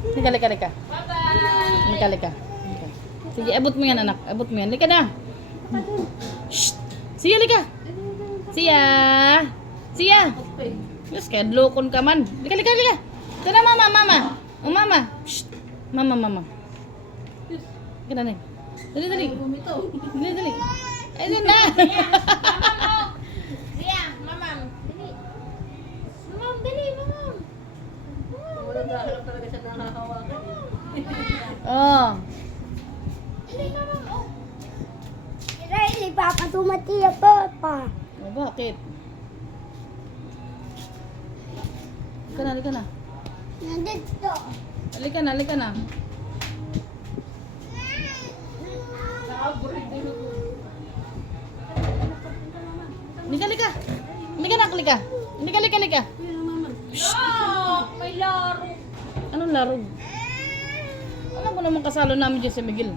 Lika, lika, lika. Lika, lika. Lika. Sige, abot mo yan, anak. Abot mo yan. Lika na. Shh! Siya, lika. Siya. Siya. Yes, kaya lokon ka man. Lika, lika, lika. Ito na, mama, mama. Oh, mama. Shh! Mama, mama. Lika na, dali, dali. Dali, dali. Ayun na. Siya, mamam. Dali. Mamam, dali, mamam. Wala dahalang talaga siya nakahawakan. Oh. Dali, mamam. Oh. Riley, Papa, tumati ya Papa. Oh, bakit? Lika na, lika na. Nandito. Lika na, lika na. Lika, lika. Lika na, lika. Lika, lika, lika. May laro. Anong laro? Alam ko naman kasalo namin dyan si Miguel.